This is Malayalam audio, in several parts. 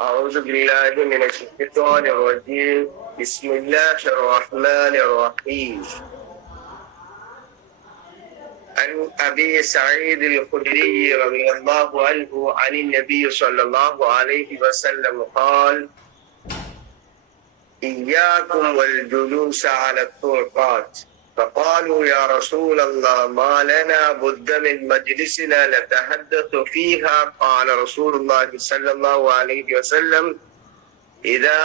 أعوذ بالله من الشيطان الرجيم. بسم الله الرحمن الرحيم. عن أبي سعيد الخدري رضي الله عنه عن النبي صلى الله عليه وسلم قال إياكم والجلوس على الطرقات. فقالوا يا رسول الله ما لنا بد من مجلسنا نتحدث فيها. قال رسول الله صلى الله عليه وسلم إذا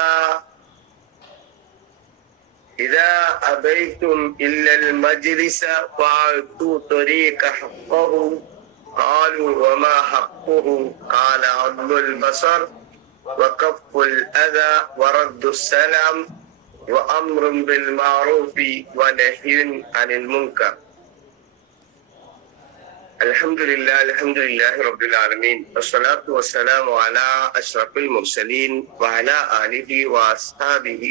إذا أبيتم إلا المجلس فأعطوا طريق حقه. قالوا وما حقه؟ قال عض البصر وكف الأذى ورد السلام. وأمر بالمعروف ونهي عن المنكر الحمد لله الحمد لله رب العالمين والصلاة والسلام على أشرف المرسلين وعلى آله وأصحابه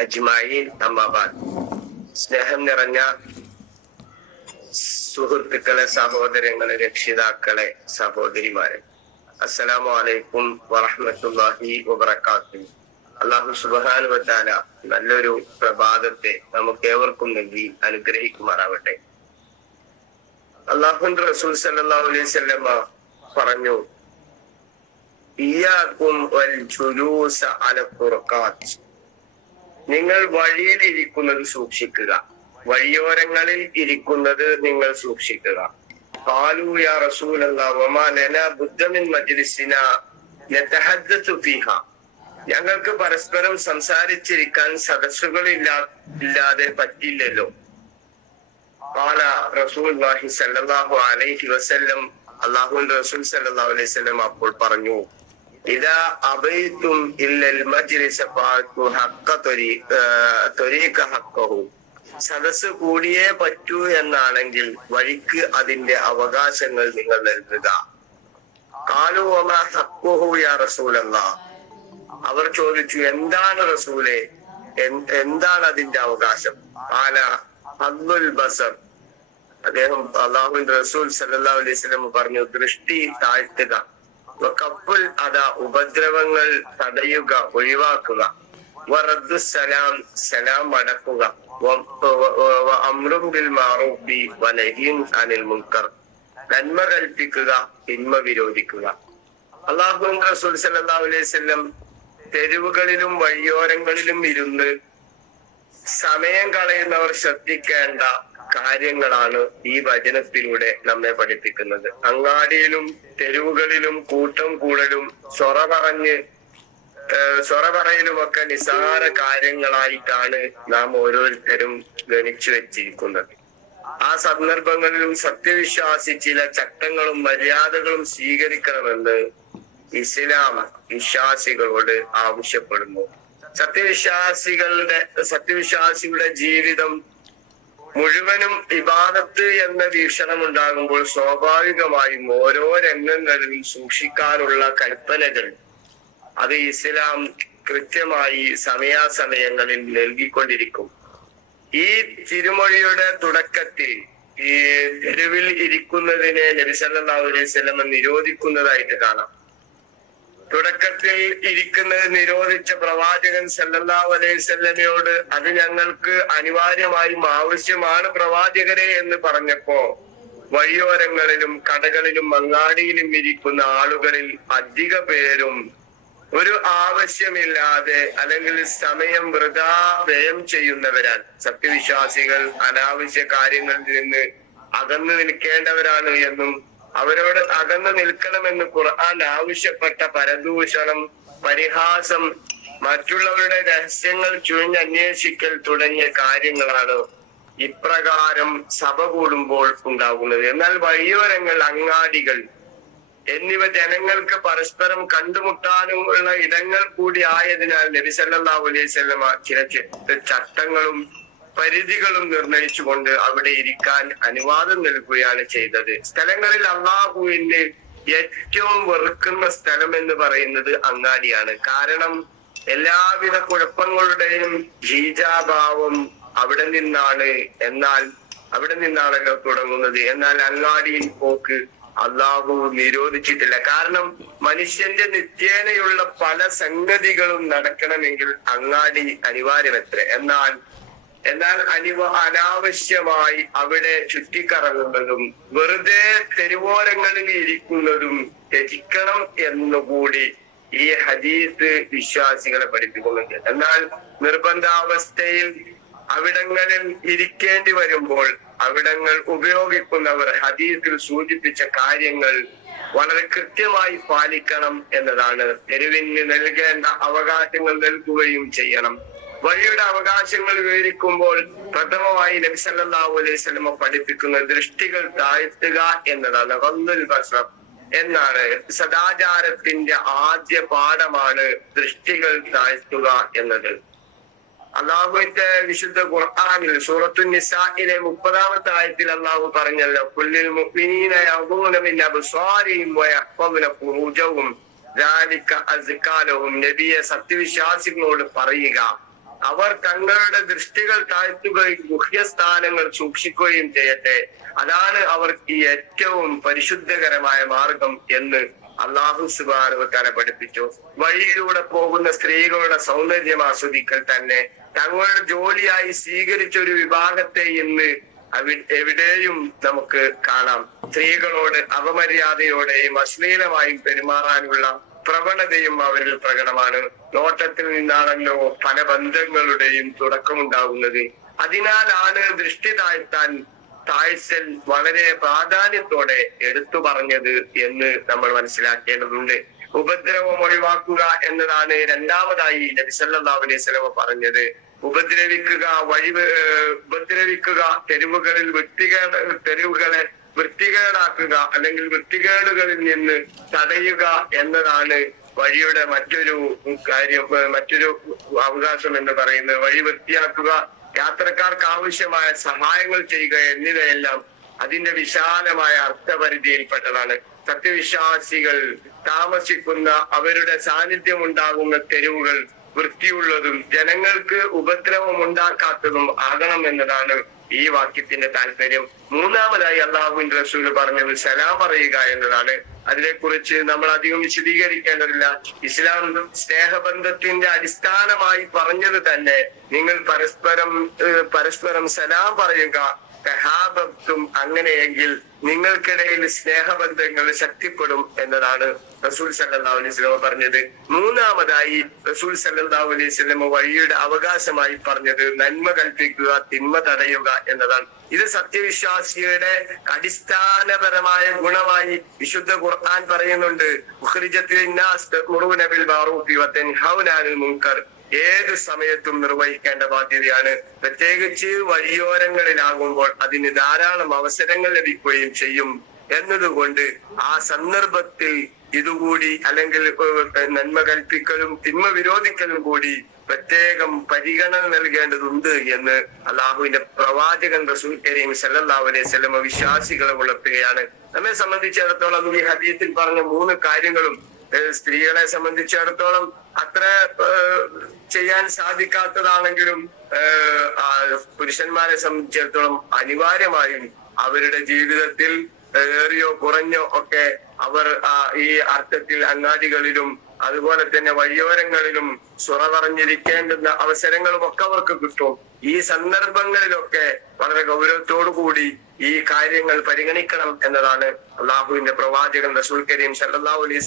അജ്മായിൻ അമ്മാബാദ് സ്നേഹം നിറഞ്ഞ സുഹൃത്തുക്കളെ സഹോദരങ്ങളെ രക്ഷിതാക്കളെ സഹോദരിമാരെ അസ്സലാമു അലൈക്കും വറഹ്മത്തുള്ളാഹി വബറകാതുഹു അള്ളാഹു സുബാനുവറ്റാല നല്ലൊരു പ്രഭാതത്തെ നമുക്ക് ഏവർക്കും നൽകി അനുഗ്രഹിക്കുമാറാവട്ടെ. അള്ളാഹു റസൂൽ സല്ലാ അലൈവല്ലമ്മ പറഞ്ഞു നിങ്ങൾ വഴിയിൽ ഇരിക്കുന്നത് സൂക്ഷിക്കുക. വഴിയോരങ്ങളിൽ ഇരിക്കുന്നത് നിങ്ങൾ സൂക്ഷിക്കുക. കാലു യാ ബുദ്ധമിൻ മജ്ലിസിന ഞങ്ങൾക്ക് പരസ്പരം സംസാരിച്ചിരിക്കാൻ സദസ്സുകൾ ഇല്ലാതെ പറ്റില്ലല്ലോ قال رسول الله صلى الله عليه وسلم അള്ളാഹുവിന്റെ റസൂൽ സല്ലല്ലാഹു അലൈഹി വസല്ലം അപ്പോൾ പറഞ്ഞു ഇതാ അബൈത്തും ഇല്ലൽ മജ്ലിസ ഫഅതു ഹഖ ത്വരീഖ ഹഖഹു സദസ് കൂടിയേ പറ്റൂ എന്നാണെങ്കിൽ വഴിക്ക് അതിന്റെ അവകാശങ്ങൾ നിങ്ങൾ നൽകുക കാലു വമാ ഹഖുഹു യാ റസൂലല്ലാഹ് അവർ ചോദിച്ചു എന്താണ് റസൂലെ? എന്താണ് അതിന്റെ അവകാശം? ആല അബ്ദുൽ ബസർ. അദ്ദേഹം അള്ളാഹുവിന്റെ റസൂൽ സല്ലാ അലൈഹി വസല്ലം പറഞ്ഞു ദൃഷ്ടി താഴ്ത്തുക കപ്പുൽ അതാ ഉപദ്രവങ്ങൾ തടയുക ഒഴിവാക്കുക വറദ്ദു സലാം സലാം അടക്കുക നന്മ കൽപ്പിക്കുക തിന്മ വിരോധിക്കുക. അള്ളാഹു റസൂൽ സല്ലല്ലാഹു അലൈഹി വസല്ലം തെരുവുകളിലും വഴിയോരങ്ങളിലും ഇരുന്ന് സമയം കളയുന്നവർ ശ്രദ്ധിക്കേണ്ട കാര്യങ്ങളാണ് ഈ വചനത്തിലൂടെ നമ്മെ പഠിപ്പിക്കുന്നത്. അങ്ങാടിയിലും തെരുവുകളിലും കൂട്ടം കൂടലും സ്വറ പറഞ്ഞ് സ്വറ പറയലുമൊക്കെ നിസാര കാര്യങ്ങളായിട്ടാണ് നാം ഓരോരുത്തരും ഗണിച്ചു വെച്ചിരിക്കുന്നത്. ആ സന്ദർഭങ്ങളിലും സത്യവിശ്വാസി ചില ചട്ടങ്ങളും മര്യാദകളും സ്വീകരിക്കണമെന്ന് ഇസ്ലാം വിശ്വാസികളോട് ആവശ്യപ്പെടുന്നു. സത്യവിശ്വാസികളുടെ സത്യവിശ്വാസിയുടെ ജീവിതം മുഴുവനും ഇബാദത്ത് എന്ന വീക്ഷണം ഉണ്ടാകുമ്പോൾ സ്വാഭാവികമായും ഓരോ രംഗങ്ങളിലും സൂക്ഷിക്കാനുള്ള കൽപ്പനകൾ അത് ഇസ്ലാം കൃത്യമായി സമയാസമയങ്ങളിൽ നൽകിക്കൊണ്ടിരിക്കും. ഈ തിരുമൊഴിയുടെ തുടക്കത്തിൽ ഈ തെരുവിൽ ഇരിക്കുന്നതിനെ നബിസല്ലാ അലൈഹി സ്വലമ നിരോധിക്കുന്നതായിട്ട് കാണാം. തുടക്കത്തിൽ ഇരിക്കുന്നത് നിരോധിച്ച പ്രവാചകൻ സല്ലല്ലാഹു അലൈഹി വസല്ലമയോട് അത് ഞങ്ങൾക്ക് അനിവാര്യമായും ആവശ്യമാണ് പ്രവാചകരെ എന്ന് പറഞ്ഞപ്പോ വഴിയോരങ്ങളിലും കടകളിലും അങ്ങാടിയിലും ഇരിക്കുന്ന ആളുകളിൽ അധിക പേരും ഒരു ആവശ്യമില്ലാതെ അല്ലെങ്കിൽ സമയം വൃഥാ വ്യയം ചെയ്യുന്നവരാണ് സത്യവിശ്വാസികൾ അനാവശ്യ കാര്യങ്ങളിൽ നിന്ന് അകന്നു നിൽക്കേണ്ടവരാണ് എന്നും അവരോട് അകന്നു നിൽക്കണമെന്ന് ഖുർആൻ ആവശ്യപ്പെട്ട പരദൂഷണം പരിഹാസം മറ്റുള്ളവരുടെ രഹസ്യങ്ങൾ ചുഴിഞ്ഞന്വേഷിക്കൽ തുടങ്ങിയ കാര്യങ്ങളാണ് ഇപ്രകാരം സഭ കൂടുമ്പോൾ ഉണ്ടാകുന്നത്. എന്നാൽ വഴിയോരങ്ങൾ അങ്ങാടികൾ എന്നിവ ജനങ്ങൾക്ക് പരസ്പരം കണ്ടുമുട്ടാനുമുള്ള ഇടങ്ങൾ കൂടി ആയതിനാൽ നബി സല്ലല്ലാഹു അലൈഹി വസല്ലമ ചില ചട്ടങ്ങളും പരിധികളും നിർണയിച്ചുകൊണ്ട് അവിടെ ഇരിക്കാൻ അനുവാദം നൽകുകയാണ് ചെയ്തത്. സ്ഥലങ്ങളിൽ അള്ളാഹുവിന്റെ ഏറ്റവും വെറുക്കുന്ന സ്ഥലം എന്ന് പറയുന്നത് അങ്ങാടിയാണ്. കാരണം എല്ലാവിധ കുഴപ്പങ്ങളുടെയും ഭീജാഭാവം അവിടെ നിന്നാണ്. എന്നാൽ അവിടെ നിന്നാണല്ലോ തുടങ്ങുന്നത്. എന്നാൽ അങ്ങാടിയിൽ പോക്ക് അള്ളാഹു നിരോധിച്ചിട്ടില്ല. കാരണം മനുഷ്യന്റെ നിത്യേനയുള്ള പല സംഗതികളും നടക്കണമെങ്കിൽ അങ്ങാടി അനിവാര്യമത്രേ എന്നാൽ എന്നാൽ അനിവ അനാവശ്യമായി അവിടെ ചുറ്റിക്കറങ്ങുന്നതും വെറുതെ തെരുവോരങ്ങളിൽ ഇരിക്കുന്നതും ത്യജിക്കണം എന്നുകൂടി ഈ ഹദീസ് വിശ്വാസികളെ പഠിപ്പിക്കുന്നുണ്ട്. എന്നാൽ നിർബന്ധാവസ്ഥയിൽ അവിടങ്ങളിൽ ഇരിക്കേണ്ടി വരുമ്പോൾ അവിടങ്ങൾ ഉപയോഗിക്കുന്നവർ ഹദീസിൽ സൂചിപ്പിച്ച കാര്യങ്ങൾ വളരെ കൃത്യമായി പാലിക്കണം എന്നതാണ്. തെരുവിന് നൽകേണ്ട അവകാശങ്ങൾ നൽകുകയും ചെയ്യണം. വഴിയുടെ അവകാശങ്ങൾ വിവരിക്കുമ്പോൾ പ്രഥമമായി നബിസല്ലാഹു അലൈഹി സ്വലമ പഠിപ്പിക്കുന്ന ദൃഷ്ടികൾ താഴ്ത്തുക എന്നതാണ് വന്നുൽ ബസ്രം. എന്നാണ് സദാചാരത്തിന്റെ ആദ്യ പാഠമാണ് ദൃഷ്ടികൾ താഴ്ത്തുക എന്നത്. അള്ളാഹുവിന്റെ വിശുദ്ധ ഖുർആാനിൽ സൂറത്തു നിസായിലെ മുപ്പതാമത്തെ ആയത്തിൽ അള്ളാഹു പറഞ്ഞല്ലോ കുല്ലിൽ അസ്കാലഹും നബിയെ സത്യവിശ്വാസികളോട് പറയുക. അവർ തങ്ങളുടെ ദൃഷ്ടികൾ താഴ്ത്തുകയും ഗുഹ്യസ്ഥാനങ്ങൾ സൂക്ഷിക്കുകയും ചെയ്യട്ടെ. അതാണ് അവർക്ക് ഏറ്റവും പരിശുദ്ധകരമായ മാർഗം എന്ന് അള്ളാഹു സുബാനുവക്കാരെ പഠിപ്പിച്ചു. വഴിയിലൂടെ പോകുന്ന സ്ത്രീകളുടെ സൗന്ദര്യം ആസ്വദിക്കൽ തന്നെ. തങ്ങളുടെ ജോലിയായി സ്വീകരിച്ച ഒരു വിഭാഗത്തെ ഇന്ന് എവിടെയും നമുക്ക് കാണാം. സ്ത്രീകളോട് അപമര്യാദയോടെയും അശ്ലീലമായും പെരുമാറാനുള്ള പ്രവണതയും അവരിൽ പ്രകടമാണ്. നോട്ടത്തിൽ നിന്നാണല്ലോ പല ബന്ധങ്ങളുടെയും തുടക്കമുണ്ടാകുന്നത്. അതിനാലാണ് ദൃഷ്ടി താഴ്ത്താൻ താഴ്ചൽ വളരെ പ്രാധാന്യത്തോടെ എടുത്തു പറഞ്ഞത് എന്ന് നമ്മൾ മനസ്സിലാക്കേണ്ടതുണ്ട്. ഉപദ്രവം ഒഴിവാക്കുക എന്നതാണ് രണ്ടാമതായി നബിസല്ലാവിനെ അലൈഹി പറഞ്ഞത്. ഉപദ്രവിക്കുക വഴി ഉപദ്രവിക്കുക തെരുവുകളിൽ വ്യക്തികൾ തെരുവുകളെ വൃത്തികേടാക്കുക അല്ലെങ്കിൽ വൃത്തികേടുകളിൽ നിന്ന് തടയുക എന്നതാണ് വഴിയുടെ മറ്റൊരു കാര്യം മറ്റൊരു അവകാശം എന്ന് പറയുന്നത്. വഴി വൃത്തിയാക്കുക യാത്രക്കാർക്ക് ആവശ്യമായ സഹായങ്ങൾ ചെയ്യുക എന്നിവയെല്ലാം അതിന്റെ വിശാലമായ അർത്ഥപരിധിയിൽപ്പെട്ടതാണ്. സത്യവിശ്വാസികൾ താമസിക്കുന്ന അവരുടെ സാന്നിധ്യം ഉണ്ടാകുന്ന തെരുവുകൾ വൃത്തിയുള്ളതും ജനങ്ങൾക്ക് ഉപദ്രവം ഉണ്ടാക്കാത്തതും ആകണം എന്നതാണ് ഈ വാക്യത്തിന്റെ താല്പര്യം മൂന്നാമതായി അള്ളാഹുവിന്റെ റസൂൽ പറഞ്ഞത് സലാം പറയുക എന്നതാണ്. അതിനെക്കുറിച്ച് നമ്മൾ അധികം വിശദീകരിക്കേണ്ടതില്ല. ഇസ്ലാം സ്നേഹബന്ധത്തിന്റെ അടിസ്ഥാനമായി പറഞ്ഞത് തന്നെ നിങ്ങൾ പരസ്പരം പരസ്പരം സലാം പറയുക തഹാബത്തും അങ്ങനെയെങ്കിൽ നിങ്ങൾക്കിടയിൽ സ്നേഹബന്ധങ്ങൾ ശക്തിപ്പെടും എന്നതാണ് റസൂൽ സല്ലാ അലൈഹി വസല്ലമ പറഞ്ഞത്. മൂന്നാമതായി റസൂൽ സല്ലാ അലൈഹി വസല്ലമ വഴിയുടെ അവകാശമായി പറഞ്ഞത് നന്മ കൽപ്പിക്കുക തിന്മ തടയുക എന്നതാണ്. ഇത് സത്യവിശ്വാസിയുടെ അടിസ്ഥാനപരമായ ഗുണമായി വിശുദ്ധ ഖുർആൻ പറയുന്നുണ്ട്. മുൻകർ. ഏത് സമയത്തും നിർവഹിക്കേണ്ട ബാധ്യതയാണ്. പ്രത്യേകിച്ച് വഴിയോരങ്ങളിലാകുമ്പോൾ അതിന് ധാരാളം അവസരങ്ങൾ ലഭിക്കുകയും ചെയ്യും. എന്നതുകൊണ്ട് ആ സന്ദർഭത്തിൽ ഇതുകൂടി അല്ലെങ്കിൽ നന്മ കൽപ്പിക്കലും തിന്മ വിരോധിക്കലും കൂടി പ്രത്യേകം പരിഗണന നൽകേണ്ടതുണ്ട് എന്ന് അള്ളാഹുവിന്റെ പ്രവാചകൻ റസൂൽ കരീം സല്ലല്ലാഹു അലൈഹി വസല്ലമ വിശ്വാസികളെ ഉണർത്തുകയാണ്. നമ്മെ സംബന്ധിച്ചിടത്തോളം ഈ ഹദീത്തിൽ പറഞ്ഞ മൂന്ന് കാര്യങ്ങളും സ്ത്രീകളെ സംബന്ധിച്ചിടത്തോളം അത്ര ചെയ്യാൻ സാധിക്കാത്തതാണെങ്കിലും പുരുഷന്മാരെ സംബന്ധിച്ചിടത്തോളം അനിവാര്യമായും അവരുടെ ജീവിതത്തിൽ ഏറിയോ കുറഞ്ഞോ ഒക്കെ അവർ ഈ അർത്ഥത്തിൽ അങ്ങാടികളിലും അതുപോലെ തന്നെ വഴിയോരങ്ങളിലും സുറ പറഞ്ഞിരിക്കേണ്ടുന്ന അവസരങ്ങളും ഒക്കെ അവർക്ക് കിട്ടും. ഈ സന്ദർഭങ്ങളിലൊക്കെ വളരെ ഗൗരവത്തോടു കൂടി ഈ കാര്യങ്ങൾ പരിഗണിക്കണം എന്നതാണ് അള്ളാഹുവിന്റെ പ്രവാചകൻ റസൂൽ കരീം സല്ലല്ലാഹു അലൈഹി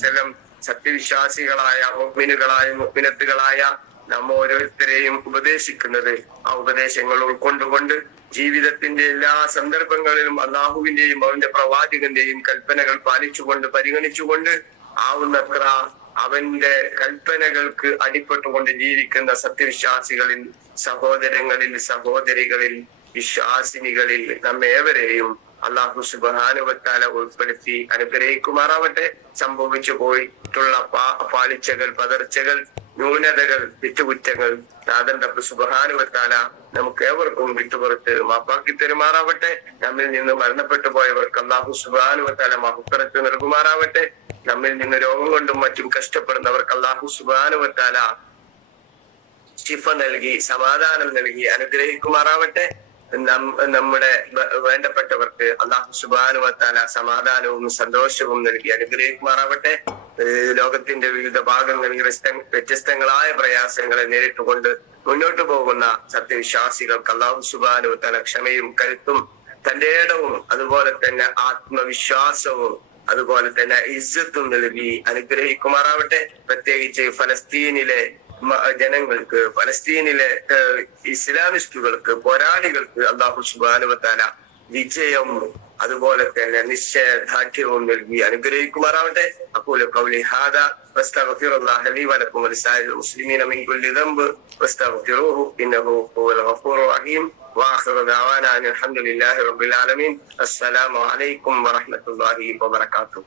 സത്യവിശ്വാസികളായ മുഅ്മിനുകളായ മുഅ്മിനത്തുകളായ നമ്മ ഓരോരുത്തരെയും ഉപദേശിക്കുന്നത് ആ ഉപദേശങ്ങൾ ഉൾക്കൊണ്ടുകൊണ്ട് ജീവിതത്തിന്റെ എല്ലാ സന്ദർഭങ്ങളിലും അള്ളാഹുവിന്റെയും അവന്റെ പ്രവാചകന്റെയും കൽപ്പനകൾ പാലിച്ചുകൊണ്ട് പരിഗണിച്ചുകൊണ്ട് ആവുന്നത്ര അവന്റെ കൽപ്പനകൾക്ക് അടിപ്പെട്ടുകൊണ്ട് ജീവിക്കുന്ന സത്യവിശ്വാസികളിൽ സഹോദരങ്ങളിൽ സഹോദരികളിൽ വിശ്വാസിനികളിൽ നമ്മേവരെയും അള്ളാഹു സുബാനുവത്താല ഉൾപ്പെടുത്തി അനുഗ്രഹിക്കുമാറാവട്ടെ. സംഭവിച്ചു പോയിട്ടുള്ള പാളിച്ചകൾ പതർച്ചകൾ ന്യൂനതകൾ തെറ്റുകുറ്റങ്ങൾ നാഥൻ തപ്പ് സുബാനുവത്താല നമുക്ക് ഏവർക്കും വിട്ടുപുറത്ത് മാപ്പാക്കി തരുമാറാവട്ടെ. നമ്മിൽ നിന്ന് മരണപ്പെട്ടു പോയവർക്ക് അള്ളാഹു സുബാനുവത്താല മഹുക്കറത്ത് നൽകുമാറാവട്ടെ. നമ്മിൽ നിന്ന് രോഗം കൊണ്ടും മറ്റും കഷ്ടപ്പെടുന്നവർക്ക് അള്ളാഹു സുബാനുവത്താല ശിഫ നൽകി സമാധാനം നൽകി അനുഗ്രഹിക്കുമാറാവട്ടെ. നമ്മുടെ വേണ്ടപ്പെട്ടവർക്ക് അള്ളാഹു സുബാനുവത്താല സമാധാനവും സന്തോഷവും നൽകി അനുഗ്രഹിക്കുമാറാവട്ടെ. ലോകത്തിന്റെ വിവിധ ഭാഗങ്ങളിൽ വ്യത്യസ്ത- വ്യത്യസ്തങ്ങളായ പ്രയാസങ്ങളെ നേരിട്ടുകൊണ്ട് മുന്നോട്ടു പോകുന്ന സത്യവിശ്വാസികൾക്ക് അള്ളാഹു സുബാനുവത്താല ക്ഷമയും കരുത്തും തന്റെ ഇടവും അതുപോലെ തന്നെ ആത്മവിശ്വാസവും അതുപോലെ തന്നെ ഇസ്സത്തും നൽകി അനുഗ്രഹിക്കുമാറാവട്ടെ. പ്രത്യേകിച്ച് ഫലസ്തീനിലെ ജനങ്ങൾക്ക് ഫലസ്തീനിലെ ഏഹ്, ഇസ്ലാമിസ്റ്റുകൾക്ക് പോരാളികൾക്ക് അള്ളാഹു സുബാനുവത്താല വിജയം അതുപോലെ തന്നെ നിശ്ചയദാർഢ്യവും നൽകി അനുഗ്രഹിക്കുമാറാവട്ടെ അക്കൂല കൗലി ഹാദ واستغفر الله لي ولكم ولسائر المسلمين من كل ذنب واستغفروه انه هو الغفور الرحيم واخر دعوانا ان الحمد لله رب العالمين السلام عليكم ورحمه الله وبركاته